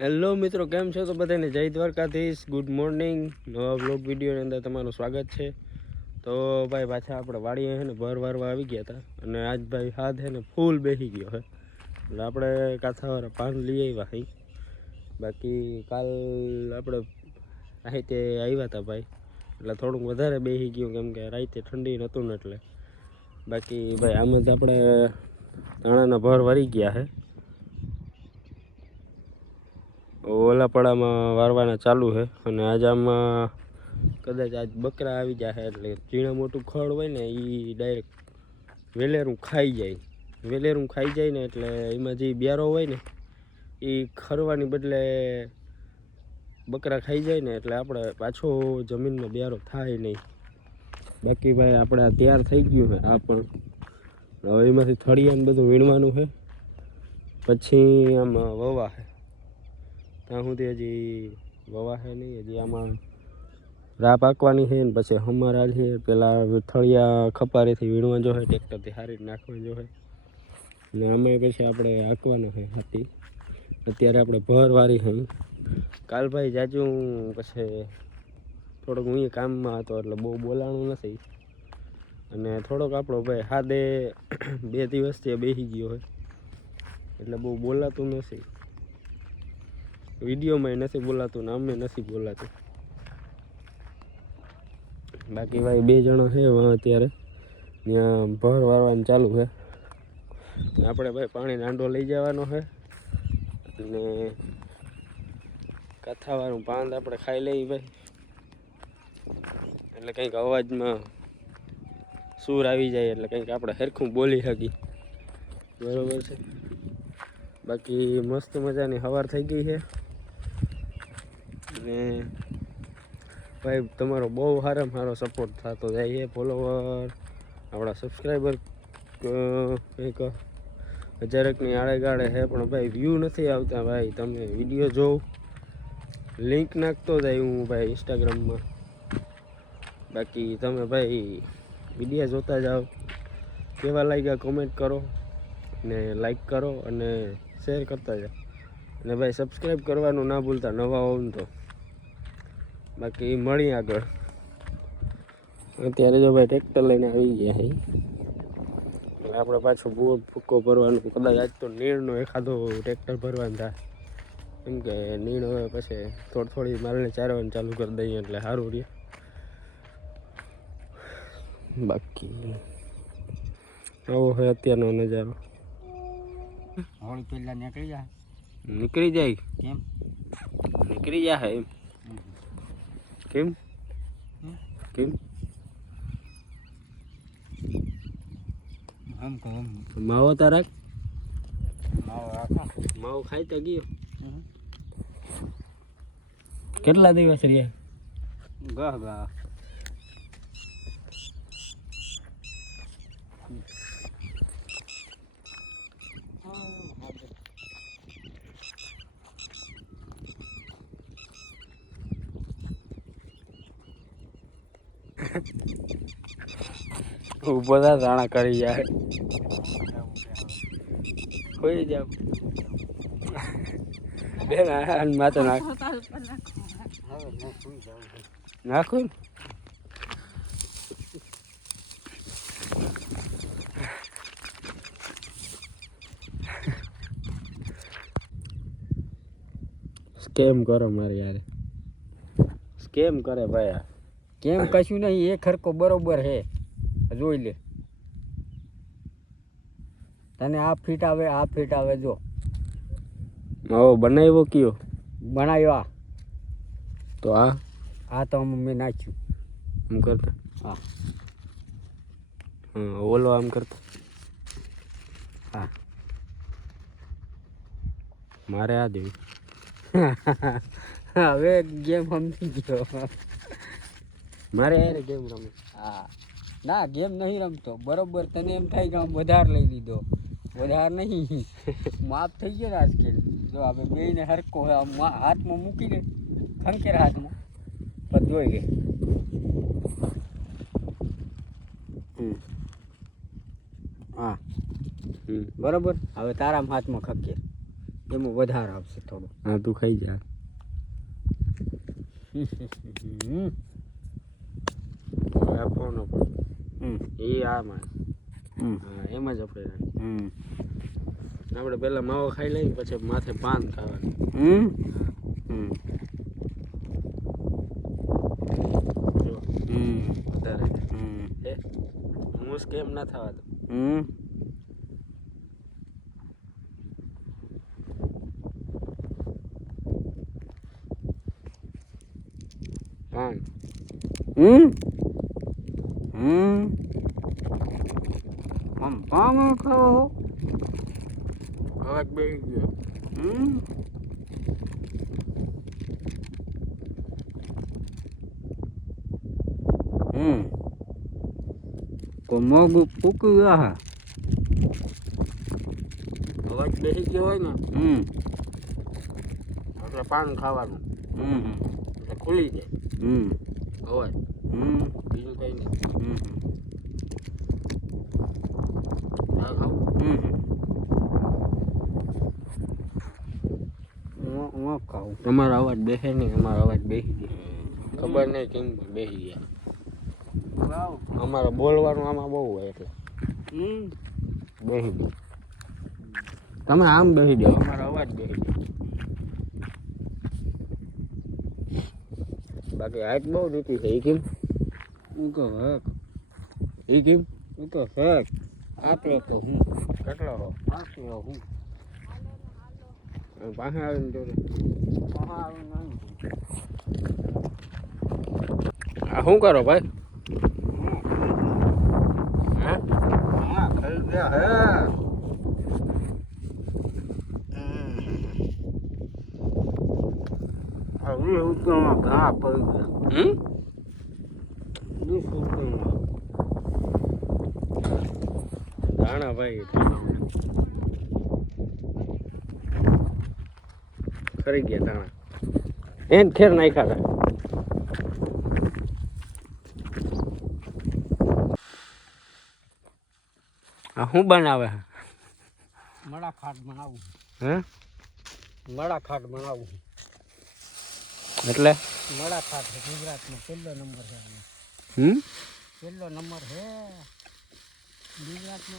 Hello મિત્રો, કેમ છો? તો બધાને જય દ્વારકાધીશ, ગુડ મોર્નિંગ. નવા બ્લોગ વિડીયોની અંદર તમારું સ્વાગત છે. તો ભાઈ પાછા આપણે વાડીએ છે ને ભર વારવા આવી ગયા હતા અને આજ ભાઈ હાથ છે ને ફૂલ બેસી ગયો છે. એટલે આપણે કાંથાવાળા પાન લઈ આવ્યા હઈ. બાકી કાલ આપણે રાતે આવ્યા હતા ભાઈ, એટલે થોડુંક વધારે બેસી ગયું કેમ કે રાતે ઠંડી નહોતું ને એટલે. બાકી ભાઈ આમાં જ આપણે ધાણાના ભર વરી ગયા છે. ઓલાપડામાં વારવાના ચાલુ છે અને આજ આમાં કદાચ આજ બકરા આવી જાય એટલે ઝીણા મોટું ખડ હોય ને એ ડાયરેક્ટ વેલેરું ખાઈ જાય ને એટલે એમાં જે બ્યારો હોય ને એ ખરવાની બદલે બકરા ખાઈ જાય ને એટલે આપણે પાછો જમીનમાં બ્યારો થાય નહીં. બાકી ભાઈ આપણે આ તૈયાર થઈ ગયું છે. આ પણ હવે એમાંથી થળિયાને બધું વીણવાનું છે, પછી આમાં વવા છે. ત્યાં સુધી હજી વવા છે નહીં, હજી આમાં રા પાકવાની છે ને પછી હમારા છે. પેલા થળિયા ખપારીથી વીણવા જો હોય, ટ્રેક્ટરથી હારી નાખવા જો હોય ને અમે પછી આપણે હાંકવાનું છે હાથી. અત્યારે આપણે ભર વારી છે. કાલ ભાઈ જાજુ પછી થોડોક હું કામમાં હતો એટલે બહુ બોલાણું નથી અને થોડોક આપણો ભાઈ હાદે 2 દિવસથી બેસી ગયો હોય એટલે બહુ બોલાતું નથી. વિડીયોમાં નથી બોલાતું ને અમે નથી બોલાતું. બાકી ભાઈ 2 જણા છે અત્યારે ત્યાં ભર વારવાનું ચાલુ છે. આપણે ભાઈ પાણી નાંડો લઈ જવાનો છે અને કાથાવાળું પાંદ આપણે ખાઈ લઈએ ભાઈ, એટલે કંઈક અવાજમાં સૂર આવી જાય એટલે કંઈક આપણે સરખું બોલી શકીએ, બરોબર છે. બાકી મસ્ત મજાની સવાર થઈ ગઈ છે ને ભાઈ તમારો બહુ સારામાં સારો સપોર્ટ થતો જાય છે. ફોલોવર આપણા સબસ્ક્રાઈબર કંઈક 1000ની આડે ગાળે છે, પણ ભાઈ વ્યૂ નથી આવતા. ભાઈ તમે વિડીયો જોવ, લિંક નાખતો જાય હું ભાઈ ઇન્સ્ટાગ્રામમાં. બાકી તમે ભાઈ વિડીયો જોતા જાઓ, કેવા લાગ્યા કોમેન્ટ કરો ને લાઈક કરો અને શેર કરતા જાઓ અને ભાઈ સબસ્ક્રાઈબ કરવાનું ના ભૂલતા નવા હોવ તો. બાકી મળી આગળ. અત્યારે જો ભાઈ ટ્રેક્ટર લઈને આવી ગયા છે એટલે આપણે પાછો બોર ફૂક્કો ભરવાનું. કદાચ આજ તો નીણનો એખાદો ટ્રેક્ટર ભરવાનું થાય, કેમ કે નીણ હવે પછી થોડી માલને ચારવાનું ચાલુ કરી દઈએ એટલે સારું રહે. બાકી આવો હોય અત્યારનો નજારો. હોળી પહેલા નીકળી જાય કેમ નીકળી જાય એમ કેમ કેમ આમ કહું માવો તારા માવો રાખો માવો ખાઈ તો ગયો. કેટલા દિવસ રહ્યા? ગા બધા દાણા કરી જાય. હોઈ જાવ બેન માથે નાખું સ્કેમ કરો મારે યાર, સ્કેમ કરે ભાઈ. કેમ કશું નહીં, એ ખરકો બરોબર હે. જોઈ લે, તને આ ફીટ આવે જો. માવો બનાવ્યો કયો? બનાવ્યો તો આ તો મેં નાખ્યું આમ કરતા. હા ઓલો આમ કરતા. હા મારે આ દેવું. હવે ગેમ સમજી ગયો. મારે યાર ગેમ રમે. હા ના, ગેમ નહીં રમતો. બરોબર તને એમ થાય કે આમ વધારે લઈ લીધો, વધારે નહીં, માફ થઈ ગયો ને આજકાલ. જો આપણે બેને હરકો હાથમાં મૂકીને ખંખેર હાથમાં પણ જોઈ ગઈ. હા બરોબર. હવે તારા હાથમાં ખંખેર એમાં વધારે આવશે થોડું. હા તું ખાઈ જા. આપવાનો પણ એ આમાં હા એમ જ આપણે પહેલા માવો ખાઈ લઈએ પછી માથે પાન ખાવાનું. જો વધારે હે મૂસ કેમ ના થવા દો. પાન આમ પાન ખાઓ અવાજ બેસી ગયો. મોગું પૂક્યું આ અવાજ બેસી ગયો હોય ને એટલે પાન ખાવાનું એટલે ખુલી જાય અવાજ. બીજું કઈ નહીં. આ ખાવું ખાવું. તમારો અવાજ બેસે નહીં, અમારો અવાજ બેસી ગયો. ખબર નહીં કેમ પણ બેસી ગયા. અમારે બોલવાનું આમાં બહુ હોય એટલે બેસી ગયો. તમે આમ બેસી જાઓ, અમારો અવાજ બેસી જાય. બાકી હાઈટ બહુ નીકળી છે. એ કેમ એ કેમ આપણે તો હું કેટલો હો આપણે હું પાસે આવીને જોડે આ શું કરો ભાઈ? હે ખાઈ ગયા હે ઘા પડી ગયા. 20 રૂપિયામાં દાણા ભાઈ ખરી ગયા દાણા. એને ખેર નાખ્યા હતા. આ શું બનાવે? મડા ખાટ બનાવું. હે મડા ખાટ બનાવું એટલે મડા ખાટ ગુજરાતનો પહેલો નંબર છે. પહેલો નંબર છે ગુજરાતનો.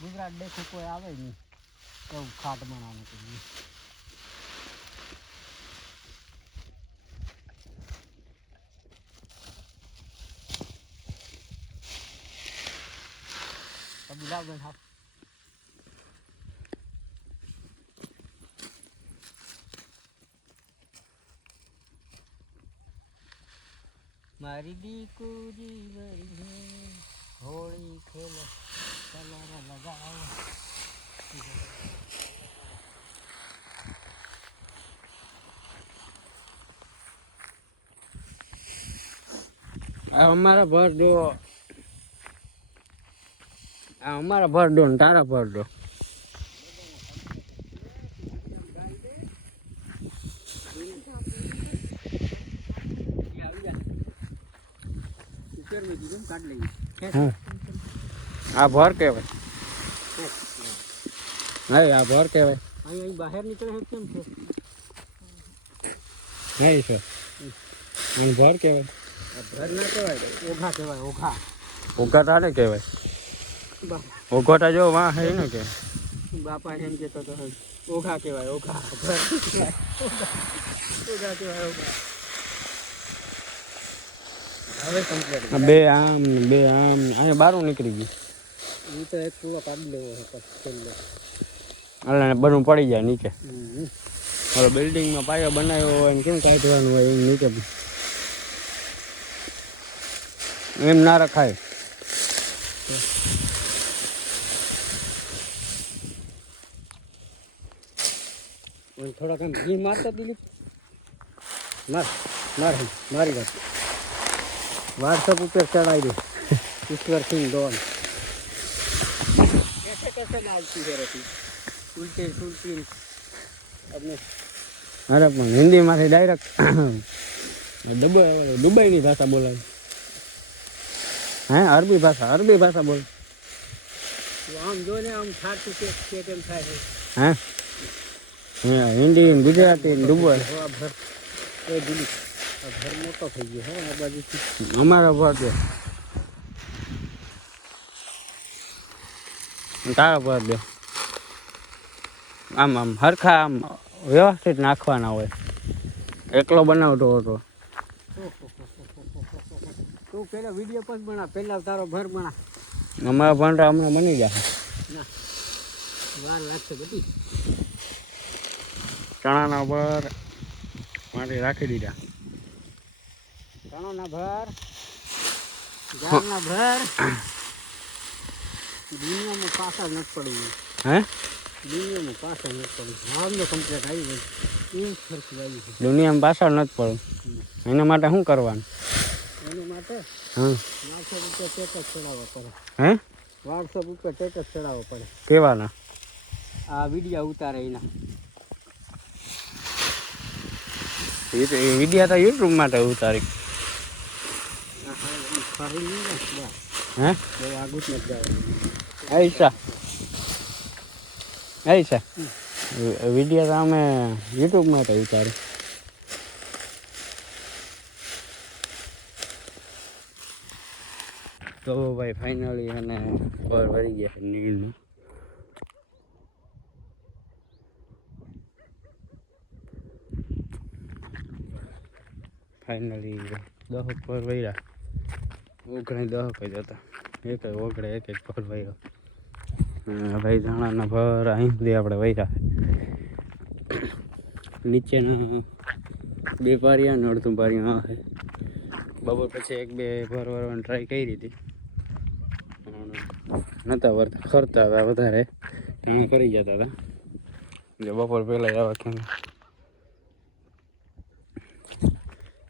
ગુજરાત દેખો કોઈ આવે નહીં એવું ખાટ બનાવવાનું કરીએ. મારી દીકરી વરી હોળી ખેલે કલર લગાવો. અમારા ભર દો, અમારા ભર દો ને તારા ભર દો. આ ભર કહેવાય. નહીં આ ભર કહેવાય. અહીં બહાર નીકળે છે કેમ છે? નહીં સર અને ભર કહેવાય. ઘર ના કહેવાય, ઓઘા કહેવાય. ઓઘા ઓઘા તારે કહેવાય. ઓઘોટા જો વાં હે ને કે બાપા એમ કહેતો તો ઓઘા કહેવાય. ઓઘા ઘર કહેવાય. ઓઘા કહેવાય. ઓઘા હવે કમ્પ્લીટ. બે આમ ને બે આમ અહીંયા બારું નીકળી ગયું. એ તો એક પૂરો કાઢી લેવો છે છેલ્લે. એટલે બધું પડી જાય નીચે. હવે બિલ્ડિંગમાં પાયો બનાવ્યો હોય ને કેમ કાઢવાનું હોય એમ નીચે એમ ના રખાય. થોડાક આમ ઘી મારતા દિલીપ મારી વાત વોટ્સઅપ ઉપર ચડાવી દે. ઈશ્વર સિંહ ડોન कैसे डालती है रोटी उल्टे सुलटी अपने. અરે પણ હિન્દીમાંથી ડાયરેક્ટ દુબઈની ભાષા બોલાય. હે અરબી ભાષા બોલ. આમ જો ને આમ ખાટું કે કેમ થાય છે. હે હિન્દી ને ગુજરાતી ને ડુબર આ ભર એ દિલીપ આ ભર મોટો થઈ ગયો હે આ બાજુથી અમારા ભર દે તારા ભર દે આમ આમ હરખા આમ વ્યવસ્થિત નાખવાના હોય એકલો બનાવતો હતો તું પેલા વિડીયો પણ બના પેલા તારો ભર બના અમારા ભંડા હમણાં બની જાય ના વાર લાગશે બધી ચણાના ભર માટે રાખી દીધા ચણાના ભર ગાળના ભર દુનિયામાં પાછળ નથી પડવું હે દુનિયામાં પાછળ નથી પડવું ભાવનો કમ્પ્લેટ આવી ગયું એ ખર્ચ આવી છે દુનિયામાં પાછળ નથી પડવું એના માટે શું કરવાનું એની માટે હા વોટ્સઅપ ઉપર સ્ટેટસ ચડાવવો પડે હે વોટ્સઅપ ઉપર સ્ટેટસ ચડાવવો પડે કેવાના આ વિડીયો ઉતારે એના વિડીયા તો યુટ્યુબ માટે ઉતારી ફરી નહીં ને હે બહુ આગું જ નથી જવાનું આઈશા આઈશા વિડીયો તો અમે યુટ્યુબ માટે ઉતારી તો ભાઈ ફાઇનલી અને ખબર ભરી ગયા છે નીલનું ફાઇનલી 10 પર વૈરા ઓગણે 10 જ હતા એક ઓગળે એક પર વૈરો ભાઈ ધાણાના ભર અહીંથી આપણે વૈરા નીચેના 2 પારિયા ને અડધું પારિયા છે બપોર પછી 1-2 ભર ભરવાની ટ્રાય કરી હતી નતા વરતા ખરતા હતા વધારે ધાણા કરી જતા હતા જે બપોર પહેલાં આવા ક્યાં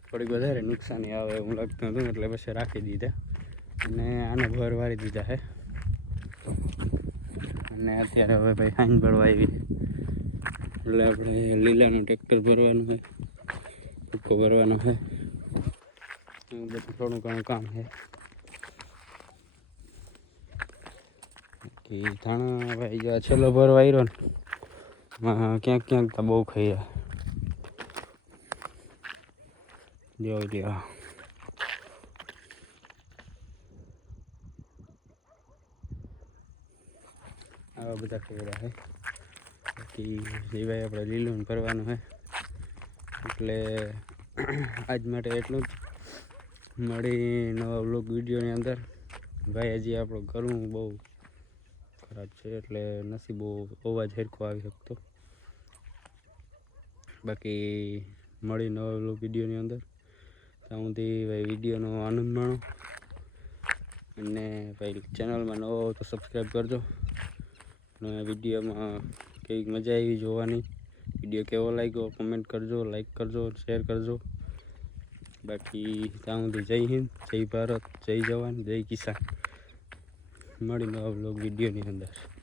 થોડીક વધારે નુકસાની આવે એવું લાગતું હતું એટલે પછી રાખી દીધા અને આને ભર વારી દીધા છે અને અત્યારે હવે ભાઈ હાઈન ભરવા આવી એટલે આપણે લીલાનું ટ્રેક્ટર ભરવાનું છે ટૂંકો ભરવાનો છે એવું બધું થોડું ઘણું કામ છે કે ધાણા ભાઈ જો છેલ્લો ભરવા આવ્યો ને ક્યાંક ક્યાંક તો બહુ ખાઈ જોઈ લ્યો આવા બધા ખેડા છે બાકી સિવાય આપણે લીલું ભરવાનું છે એટલે આજ માટે એટલું જ મળી નવા વ્લોગ વિડીયોની અંદર ભાઈ હજી આપણું કરવું બહુ ખરાબ છે એટલે નથી બહુ અવાજ હેરખો આવી શકતો બાકી મળી નવા વ્લોગ વિડીયોની અંદર ત્યાં સુધી ભાઈ વિડીયોનો આનંદ માણો અને ભાઈ ચેનલમાં નવો હો તો સબસ્ક્રાઈબ કરજો અને વિડીયોમાં કંઈક મજા આવી જોવાની વિડીયો કેવો લાગ્યો કમેન્ટ કરજો લાઈક કરજો શેર કરજો બાકી ત્યાં સુધી જય હિન્દ જય ભારત જય જવાન જય કિસાન મળી નવા વ્લોગ વિડીયોની અંદર